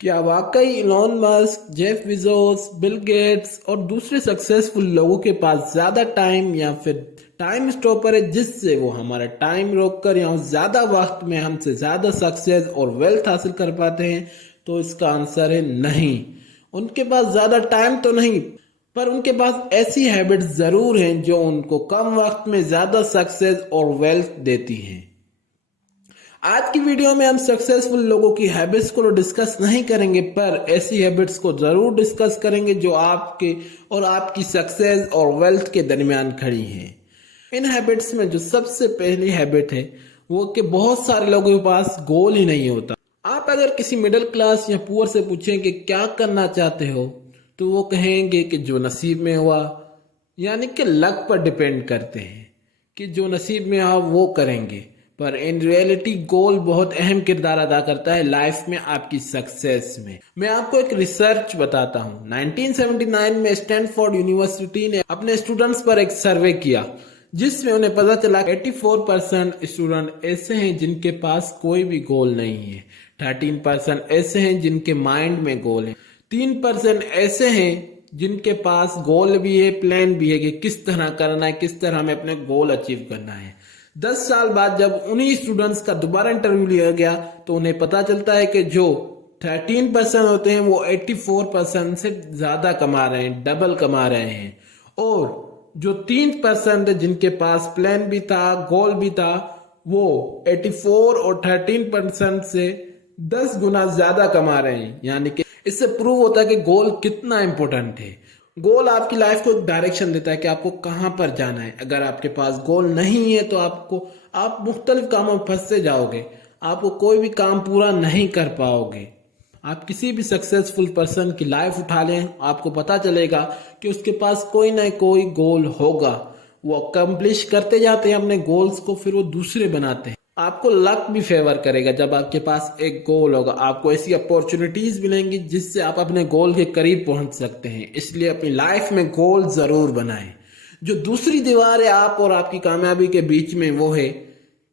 क्या वाकई Elon Musk, Jeff Bezos, Bill Gates और दूसरे सक्सेसफुल लोगों के पास ज्यादा टाइम या फिर टाइम स्टॉपर है जिससे वो हमारा टाइम रोककर या ज्यादा वक्त में हमसे ज्यादा सक्सेस और वेल्थ हासिल कर पाते हैं? तो इसका आंसर है नहीं। उनके पास ज्यादा टाइम तो नहीं, पर उनके पास ऐसी हैबिट्स जरूर हैं जो उनको कम वक्त में ज्यादा सक्सेस और वेल्थ देती हैं। आज की वीडियो में हम सक्सेसफुल लोगों की हैबिट्स को डिस्कस नहीं करेंगे, पर ऐसी हैबिट्स को जरूर डिस्कस करेंगे जो आपके और आपकी सक्सेस और वेल्थ के दरमियान खड़ी हैं। इन हैबिट्स में जो सबसे पहली हैबिट है वो कि बहुत सारे लोगों के पास गोल ही नहीं होता। आप अगर किसी मिडिल क्लास या पुअर से पूछें कि क्या करना चाहते हो, तो वो कहेंगे कि जो नसीब में हुआ, यानी कि लक पर डिपेंड करते हैं कि जो नसीब में हुआ वो करेंगे। पर इन रियलिटी गोल बहुत अहम किरदार अदा करता है लाइफ में आपकी सक्सेस में। मैं आपको एक रिसर्च बताता हूँ। 1979 में स्टैनफोर्ड यूनिवर्सिटी ने अपने स्टूडेंट्स पर एक सर्वे किया जिसमें उन्हें पता चला 84% स्टूडेंट ऐसे हैं जिनके पास कोई भी गोल नहीं है, 13% ऐसे हैं जिनके माइंड में गोल है, 3% ऐसे हैं जिनके पास गोल भी है, प्लान भी है कि किस तरह करना है, किस तरह हमें अपने गोल अचीव करना है। 10 साल बाद जब उन्हीं स्टूडेंट्स का दोबारा इंटरव्यू लिया गया तो उन्हें पता चलता है कि जो 13% होते हैं वो 84% से ज्यादा कमा रहे हैं, डबल कमा रहे हैं। और जो 3% जिनके पास प्लान भी था, गोल भी था, वो 84 और 13% से 10 गुना ज्यादा कमा रहे हैं। यानी कि इससे प्रूव होता है कि गोल कितना इंपॉर्टेंट है। गोल आपकी लाइफ को डायरेक्शन देता है कि आपको कहाँ पर जाना है। अगर आपके पास गोल नहीं है तो आप मुख्तलिफ कामों में फंसते जाओगे, आपको कोई भी काम पूरा नहीं कर पाओगे। आप किसी भी सक्सेसफुल पर्सन की लाइफ उठा लें, आपको पता चलेगा कि उसके पास कोई ना कोई गोल होगा। वो अकम्प्लिश करते जाते हैं अपने गोल्स को, फिर वो दूसरे बनाते हैं। आपको लक भी फेवर करेगा जब आपके पास एक गोल होगा। आपको ऐसी अपॉर्चुनिटीज मिलेंगी जिससे आप अपने गोल के करीब पहुंच सकते हैं। इसलिए अपनी लाइफ में गोल जरूर बनाएं। जो दूसरी दीवार है आप और आपकी कामयाबी के बीच में, वो है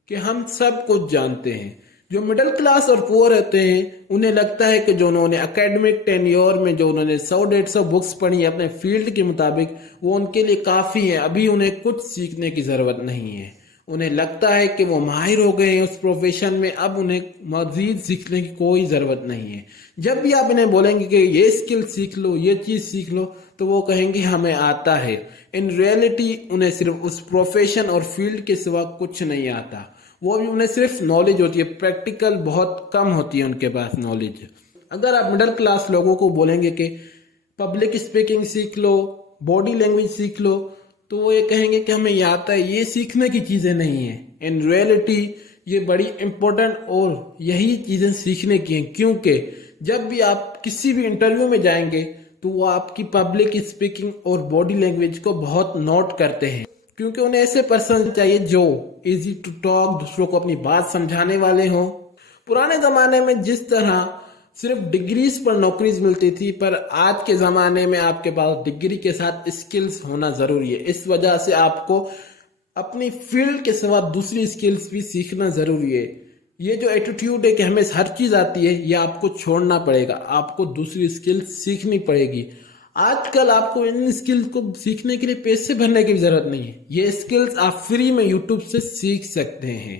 कि हम सब कुछ जानते हैं। जो मिडिल क्लास और पुअर होते हैं उन्हें लगता है कि जो उन्होंने एकेडमिक टेन्योर में जो उन्होंने 100-150 बुक्स पढ़ी है अपने फील्ड के मुताबिक, वो उनके लिए काफ़ी है। अभी उन्हें कुछ सीखने की ज़रूरत नहीं है। उन्हें लगता है कि वो माहिर हो गए हैं उस प्रोफेशन में, अब उन्हें मजीद सीखने की कोई ज़रूरत नहीं है। जब भी आप इन्हें बोलेंगे कि ये स्किल सीख लो, ये चीज़ सीख लो, तो वो कहेंगे हमें आता है। इन रियलिटी उन्हें सिर्फ उस प्रोफेशन और फील्ड के सिवा कुछ नहीं आता। वो भी उन्हें सिर्फ नॉलेज होती है, प्रैक्टिकल बहुत कम होती है उनके पास नॉलेज। अगर आप मिडिल क्लास लोगों को बोलेंगे कि पब्लिक स्पीकिंग सीख लो, बॉडी लैंग्वेज सीख लो, तो वो ये कहेंगे कि हमें ये आता है। ये सीखने की चीज़ें नहीं है। इन रियलिटी ये बड़ी इंपॉर्टेंट और यही चीज़ें सीखने की हैं, क्योंकि जब भी आप किसी भी इंटरव्यू में जाएंगे तो वो आपकी पब्लिक स्पीकिंग और बॉडी लैंग्वेज को बहुत नोट करते हैं, क्योंकि उन्हें ऐसे पर्सन चाहिए जो इजी टू टॉक, दूसरों को अपनी बात समझाने वाले हों। पुराने ज़माने में जिस तरह सिर्फ डिग्रीज पर नौकरीज मिलती थी, पर आज के ज़माने में आपके पास डिग्री के साथ स्किल्स होना ज़रूरी है। इस वजह से आपको अपनी फील्ड के सिवा दूसरी स्किल्स भी सीखना ज़रूरी है। ये जो एटीट्यूड है कि हमें हर चीज़ आती है, ये आपको छोड़ना पड़ेगा। आपको दूसरी स्किल्स सीखनी पड़ेगी। आजकल आपको इन स्किल्स को सीखने के लिए पैसे भरने की जरूरत नहीं है। ये स्किल्स आप फ्री में यूट्यूब से सीख सकते हैं।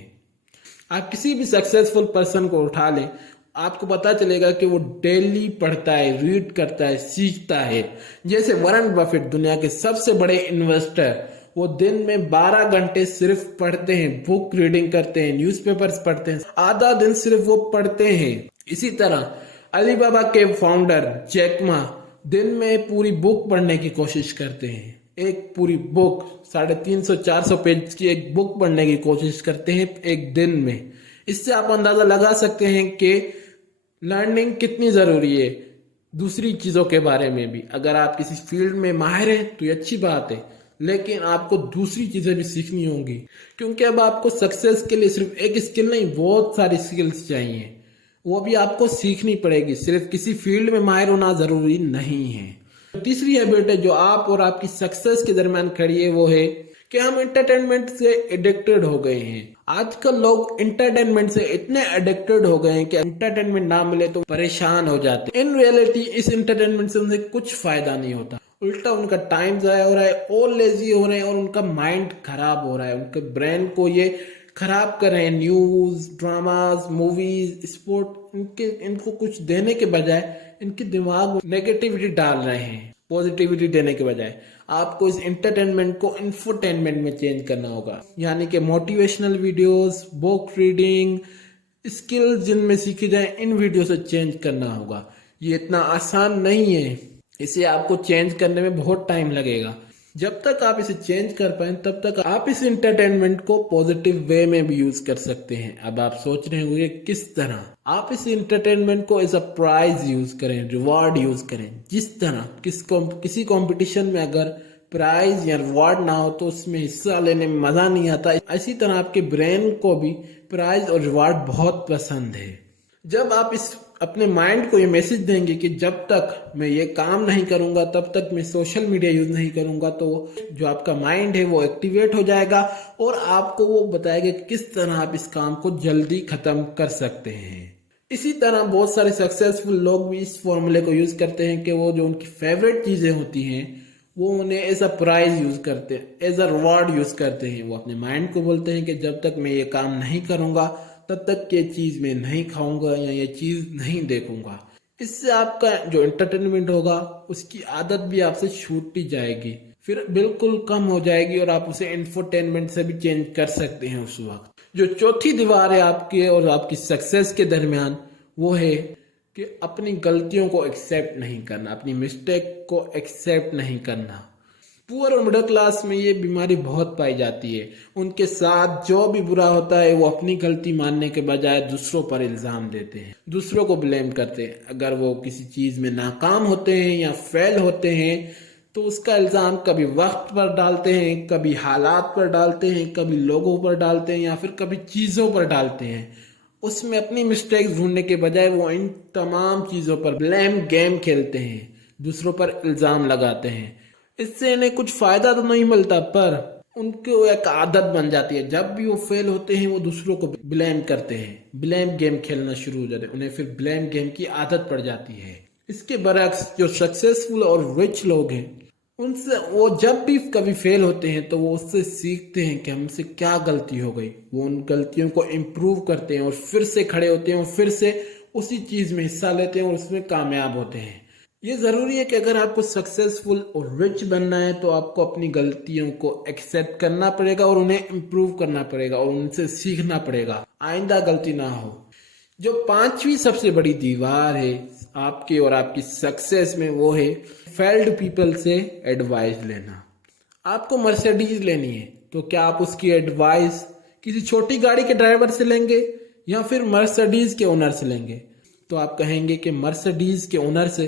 आप किसी भी सक्सेसफुल पर्सन को उठा लें, आपको पता चलेगा कि वो डेली पढ़ता है, रीड करता है, सीखता है। जैसे वॉरेन बफेट, दुनिया के सबसे बड़े इन्वेस्टर, वो दिन में 12 घंटे सिर्फ पढ़ते हैं, बुक रीडिंग करते हैं, न्यूज़पेपर्स पढ़ते हैं, आधा दिन सिर्फ वो पढ़ते हैं। इसी तरह अलीबाबा के फाउंडर जैक मा दिन में पूरी बुक पढ़ने की कोशिश करते हैं। एक पूरी बुक 350-400 पेज की एक बुक पढ़ने की कोशिश करते हैं एक दिन में। इससे आप अंदाजा लगा सकते हैं कि लर्निंग कितनी ज़रूरी है दूसरी चीज़ों के बारे में भी। अगर आप किसी फील्ड में माहिर हैं तो ये अच्छी बात है, लेकिन आपको दूसरी चीज़ें भी सीखनी होंगी, क्योंकि अब आपको सक्सेस के लिए सिर्फ एक स्किल नहीं, बहुत सारी स्किल्स चाहिए। वो भी आपको सीखनी पड़ेगी। सिर्फ किसी फील्ड में माहिर होना ज़रूरी नहीं है। तीसरी हैबिट है जो आप और आपकी सक्सेस के दरमियान खड़ी है, वो है कि हम एंटरटेनमेंट से एडिक्टेड हो गए हैं। आजकल लोग एंटरटेनमेंट से इतने एडिक्टेड हो गए हैं कि एंटरटेनमेंट ना मिले तो परेशान हो जाते हैं। इन रियलिटी इस एंटरटेनमेंट से उन्हें कुछ फायदा नहीं होता, उल्टा उनका टाइम जाया हो रहा है और लेजी हो रहे हैं और उनका माइंड खराब हो रहा है। उनके ब्रेन को ये खराब कर रहे हैं। न्यूज, ड्रामाज, मूवीज, स्पोर्ट, इनको कुछ देने के बजाय इनके दिमाग में नेगेटिविटी डाल रहे हैं, पॉजिटिविटी देने के बजाय। आपको इस एंटरटेनमेंट को इंफोटेनमेंट में चेंज करना होगा, यानी कि motivational videos, book reading, skills जिनमें सीखी जाए, इन वीडियो से चेंज करना होगा। ये इतना आसान नहीं है, इसे आपको चेंज करने में बहुत टाइम लगेगा। जब तक आप इसे चेंज कर पाए तब तक आप इस एंटरटेनमेंट को पॉजिटिव वे में भी यूज कर सकते हैं। अब आप सोच रहे होंगे किस तरह। आप इस एंटरटेनमेंट को एज अ प्राइज यूज करें, रिवॉर्ड यूज करें। जिस तरह किसी कंपटीशन में अगर प्राइज या रिवॉर्ड ना हो तो उसमें हिस्सा लेने में मजा नहीं आता, इसी तरह आपके ब्रेन को भी प्राइज और रिवॉर्ड बहुत पसंद है। जब आप इस अपने माइंड को ये मैसेज देंगे कि जब तक मैं ये काम नहीं करूंगा तब तक मैं सोशल मीडिया यूज नहीं करूंगा, तो जो आपका माइंड है वो एक्टिवेट हो जाएगा और आपको वो बताएगा कि किस तरह आप इस काम को जल्दी खत्म कर सकते हैं। इसी तरह बहुत सारे सक्सेसफुल लोग भी इस फॉर्मूले को यूज करते हैं कि वो जो उनकी फेवरेट चीजें होती हैं वो उन्हें एज अ प्राइज यूज करते हैं, एज अ रिवॉर्ड यूज करते हैं। वो अपने माइंड को बोलते हैं कि जब तक मैं ये काम नहीं करूंगा तब तक ये चीज मैं नहीं खाऊंगा या ये चीज नहीं देखूंगा। इससे आपका जो एंटरटेनमेंट होगा उसकी आदत भी आपसे छूटती जाएगी, फिर बिल्कुल कम हो जाएगी और आप उसे इंफोटेनमेंट से भी चेंज कर सकते हैं उस वक्त। जो चौथी दीवार है आपके और आपकी सक्सेस के दरमियान, वो है कि अपनी गलतियों को एक्सेप्ट नहीं करना, अपनी मिस्टेक को एक्सेप्ट नहीं करना। पुअर और मिडिल क्लास में ये बीमारी बहुत पाई जाती है। उनके साथ जो भी बुरा होता है वो अपनी गलती मानने के बजाय दूसरों पर इल्जाम देते हैं, दूसरों को ब्लेम करते हैं। अगर वो किसी चीज में नाकाम होते हैं या फेल होते हैं तो उसका इल्जाम कभी वक्त पर डालते हैं, कभी हालात पर डालते हैं, कभी लोगों पर डालते हैं या फिर कभी चीजों पर डालते हैं। उसमें अपनी मिस्टेक्स ढूंढने के बजाय वो इन तमाम चीजों पर ब्लेम गेम खेलते हैं, दूसरों पर इल्जाम लगाते हैं। इससे इन्हें कुछ फायदा तो नहीं मिलता पर उनको एक आदत बन जाती है। जब भी वो फेल होते हैं वो दूसरों को ब्लेम करते हैं, ब्लेम गेम खेलना शुरू हो जाते हैं, उन्हें फिर ब्लेम गेम की आदत पड़ जाती है। इसके बरक्स जो सक्सेसफुल और रिच लोग हैं उनसे वो जब भी कभी फेल होते हैं तो वो उससे सीखते हैं कि हमसे क्या गलती हो गई। वो उन गलतियों को इम्प्रूव करते हैं और फिर से खड़े होते हैं और फिर से उसी चीज में हिस्सा लेते हैं और उसमें कामयाब होते हैं। ये जरूरी है कि अगर आपको सक्सेसफुल और रिच बनना है तो आपको अपनी गलतियों को एक्सेप्ट करना पड़ेगा और उन्हें इम्प्रूव करना पड़ेगा और उनसे सीखना पड़ेगा, आइंदा गलती ना हो। जो पांचवी सबसे बड़ी दीवार है आपके और आपकी सक्सेस में, वो है फेल्ड पीपल से एडवाइस लेना। आपको मर्सिडीज लेनी है तो क्या आप उसकी एडवाइस किसी छोटी गाड़ी के ड्राइवर से लेंगे या फिर मर्सिडीज के ओनर से लेंगे? तो आप कहेंगे कि मर्सिडीज के ओनर से।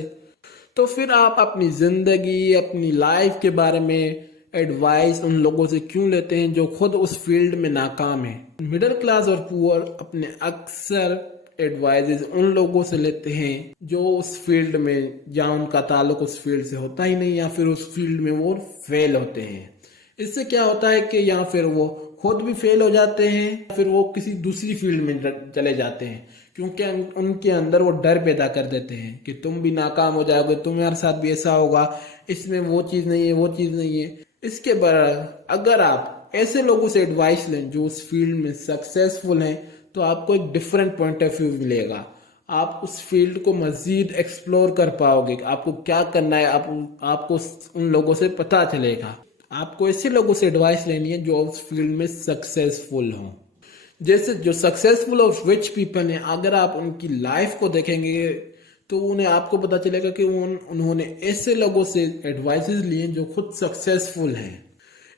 तो फिर आप अपनी जिंदगी, अपनी लाइफ के बारे में एडवाइस उन लोगों से क्यों लेते हैं जो खुद उस फील्ड में नाकाम है? मिडिल क्लास और पुअर अपने अक्सर एडवाइजेस उन लोगों से लेते हैं जो उस फील्ड में, या उनका ताल्लुक उस फील्ड से होता ही नहीं या फिर उस फील्ड में वो फेल होते हैं। इससे क्या होता है कि या फिर वो खुद भी फेल हो जाते हैं या फिर वो किसी दूसरी फील्ड में चले जाते हैं, क्योंकि उनके अंदर वो डर पैदा कर देते हैं कि तुम भी नाकाम हो जाओगे, तुम्हारे साथ भी ऐसा होगा, इसमें वो चीज़ नहीं है, वो चीज़ नहीं है। इसके बाद अगर आप ऐसे लोगों से एडवाइस लें जो उस फील्ड में सक्सेसफुल हैं तो आपको एक डिफरेंट पॉइंट ऑफ व्यू मिलेगा। आप उस फील्ड को मजीद एक्सप्लोर कर पाओगे, आपको क्या करना है आपको उन लोगों से पता चलेगा। आपको ऐसे लोगों से एडवाइस लेनी है जो उस फील्ड में सक्सेसफुल हों। जैसे जो सक्सेसफुल और रिच पीपल हैं, अगर आप उनकी लाइफ को देखेंगे तो उन्हें आपको पता चलेगा कि उन्होंने ऐसे लोगों से एडवाइसेस लिए जो खुद सक्सेसफुल हैं।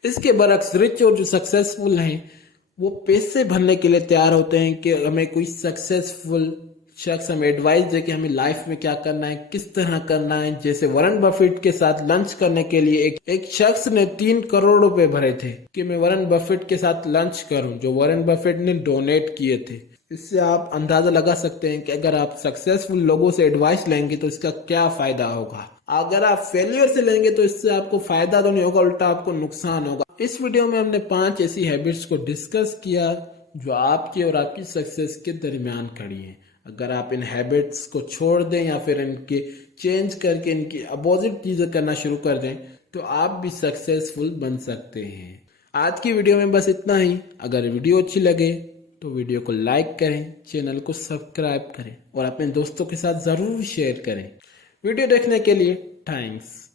इसके बरक्स रिच और जो सक्सेसफुल हैं वो पैसे भरने के लिए तैयार होते हैं कि हमें कोई सक्सेसफुल शख्स हमें एडवाइस दे कि हमें लाइफ में क्या करना है, किस तरह करना है। जैसे वॉरेन बफेट के साथ लंच करने के लिए एक शख्स ने 3 करोड़ रुपए भरे थे कि मैं वॉरेन बफेट के साथ लंच करूं, जो वॉरेन बफेट ने डोनेट किए थे। इससे आप अंदाजा लगा सकते हैं कि अगर आप सक्सेसफुल लोगों से एडवाइस लेंगे तो इसका क्या फायदा होगा। अगर आप फेलियर से लेंगे तो इससे आपको फायदा तो नहीं होगा, उल्टा आपको नुकसान होगा। اس ویڈیو میں ہم نے 5 ایسی ہیبٹس کو ڈسکس کیا جو آپ کی اور آپ کی سکسیس کے درمیان کھڑی ہیں. اگر آپ ان ہیبٹس کو چھوڑ دیں یا پھر ان کے چینج کر کے ان کی اپوزٹ چیزیں کرنا شروع کر دیں تو آپ بھی سکسیسفل بن سکتے ہیں. آج کی ویڈیو میں بس اتنا ہی. اگر ویڈیو اچھی لگے تو ویڈیو کو لائک کریں، چینل کو سبسکرائب کریں اور اپنے دوستوں کے ساتھ ضرور شیئر کریں. ویڈیو دیکھنے کے لیے تھینکس.